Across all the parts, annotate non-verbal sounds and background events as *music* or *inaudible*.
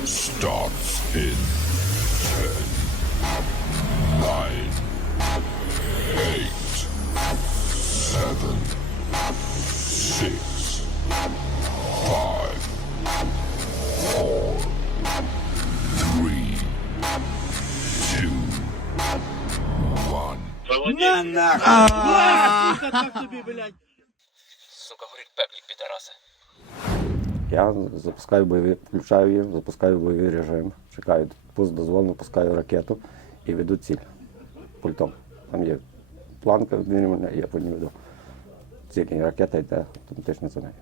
The show starts in 10, 9, 8, 7, 6, 5, 4, 3, 2, 1. На нахуй! Сука, так тобі, блядь! Я запускаю бойові, включаю її, запускаю бойовий режим, чекаю пуск дозволено, пускаю ракету і веду ціль пультом. Там є планка відмірювання, і я по ній веду ціль, і ракета йде автоматично за нею.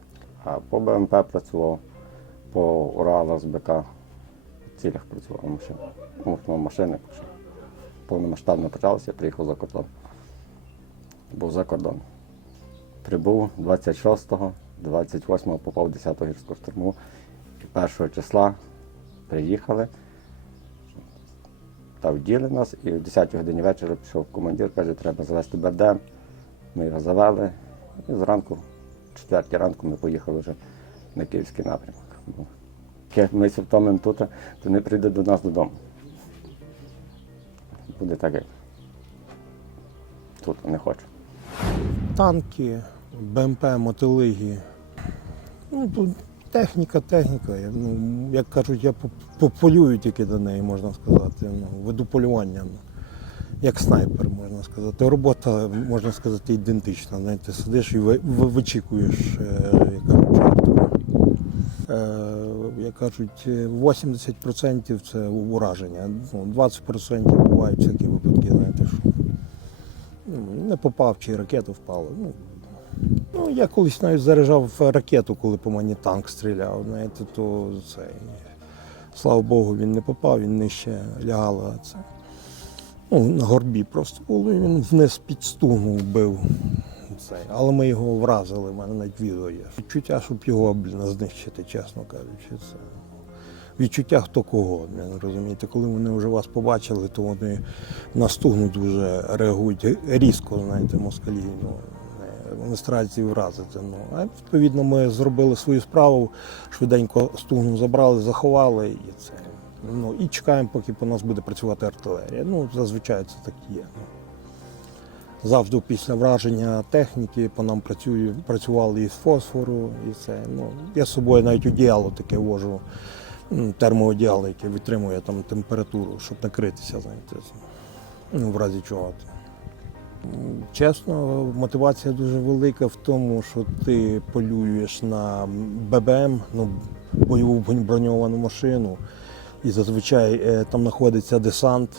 А по БМП працював, по Уралах з БК в цілях працював машина. Ну, ну, машини. Повномасштабно почалося, я приїхав за кордон. Був за кордон. Прибув 26-го, 28-го попав в 10-го гірську штурму. І 1 числа приїхали. Та вділи нас, і в 10 годині вечора пішов командир, каже, треба завести БРДМ. Ми його завели. І зранку, в 4 ранку, ми поїхали вже на київський напрямок. Як ми ся втомимо тут, то не прийде до нас додому. Буде так, як тут не хочу. танки, БМП, мотолиги. Ну, техніка, техніка. Я, Ну, як кажуть, я по- по- полюю тільки до неї, можна сказати. Ну, веду полювання. Ну, як снайпер, можна сказати. Робота, можна сказати, ідентична. Знаєте, сидиш і ви, ви- вичікуєш, е, як кажуть. Е, як кажуть, е, 80% це ураження. Ну, 20% бувають всякі випадки, знаєте, що ну, не попав чи ракета впала. Ну, ну, я колись навіть заряджав ракету, коли по мені танк стріляв. Знаєте, то це. Слава Богу, він не попав, він нижче лягало. Це. Ну, на горбі просто було, і він вниз під стугну вбив. Це. Але ми його вразили, в мене навіть відео є. Відчуття, щоб його блін, знищити, чесно кажучи. Це. Відчуття хто кого, розумієте, коли вони вже вас побачили, то вони на стугну дуже реагують різко, знаєте, москалі. Ну, вони вразити. Ну, а відповідно ми зробили свою справу, швиденько стугну забрали, заховали і це. Ну, і чекаємо, поки по нас буде працювати артилерія. Ну, зазвичай це так є. Завжди після враження техніки по нам працює, працювали із фосфору, і це. Ну, я з собою навіть одіяло таке вожу, термоодіяло, яке витримує там температуру, щоб накритися, знаєте, ну, в разі чого. Чесно, мотивація дуже велика в тому, що ти полюєш на ББМ, ну, бойову броньовану машину, і зазвичай е, там знаходиться десант.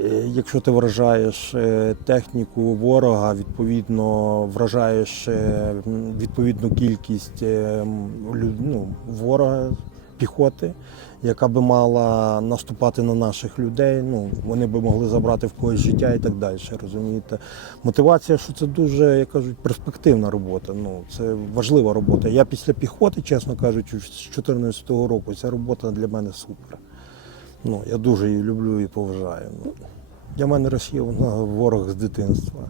Е, Якщо ти вражаєш е, техніку ворога, відповідно вражаєш відповідну кількість ну, ворога, піхоти, яка би мала наступати на наших людей. Ну, вони би могли забрати в когось життя і так далі. Розумієте? Мотивація, що це дуже, як кажуть, перспективна робота. Ну, це важлива робота. Я після піхоти, чесно кажучи, з 2014 року ця робота для мене супер. Ну, я дуже її люблю і поважаю. Ну, для мене Росія ворог з дитинства.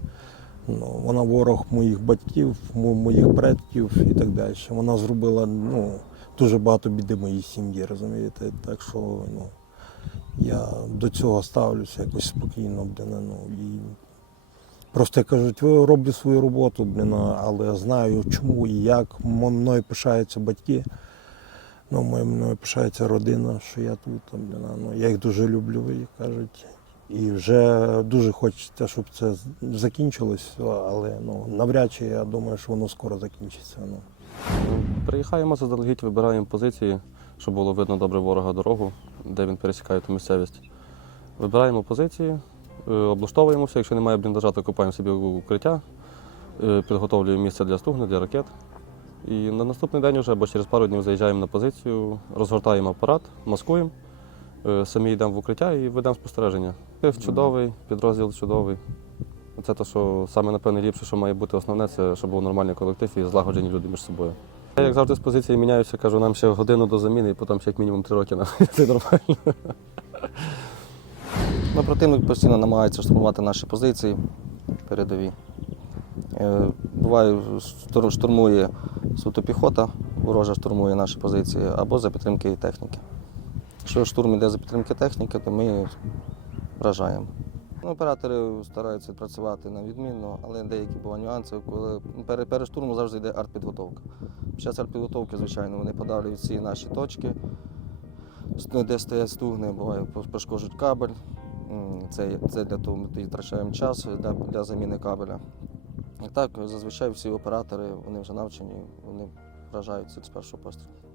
Ну, вона ворог моїх батьків, моїх предків і так далі. Вона зробила ну, дуже багато біди моїй сім'ї, розумієте? Так що ну, я до цього ставлюся якось спокійно, блін, ну, і просто кажуть, «Ви роблю свою роботу, блін, але знаю чому і як. Мною пишаються батьки. Ну, мною пишається родина, що я тут. там, Ну, я їх дуже люблю, як кажуть. І вже дуже хочеться, щоб це закінчилось, але ну, навряд чи я думаю, що воно скоро закінчиться. Ну. Приїхаємо заздалегідь, вибираємо позиції, щоб було видно добре ворога дорогу, де він пересікає ту місцевість. Вибираємо позиції, е, облаштовуємося. Якщо немає бліндажа, то купаємо собі укриття, е, підготовлюємо місце для стугни, для ракет. І на наступний день вже або через пару днів заїжджаємо на позицію, розгортаємо апарат, маскуємо, самі йдемо в укриття і ведемо спостереження. Тиф чудовий, підрозділ чудовий. Це те, що саме напевне ліпше, що має бути основне, це щоб був нормальний колектив і злагоджені люди між собою. Я як завжди з позиції міняюся, кажу, нам ще годину до заміни, і потім ще як мінімум три роки на це *laughs* нормально. Ну, противник постійно намагається штурмувати наші позиції передові. Е, Буває, штурмує суто піхота, ворожа штурмує наші позиції, або за підтримки техніки. Якщо штурм йде за підтримки техніки, то ми вражаємо. Ну, Оператори стараються працювати на відмінно, але деякі бувають нюанси, коли перед, штурмом завжди йде артпідготовка. Під час артпідготовки, звичайно, вони подавлюють всі наші точки, де стоять стугни, буває, пошкоджують кабель. Це, це для того ми втрачаємо час для, для заміни кабеля. І так, зазвичай всі оператори вони вже навчені, вони вражають ціль з першого пострілу.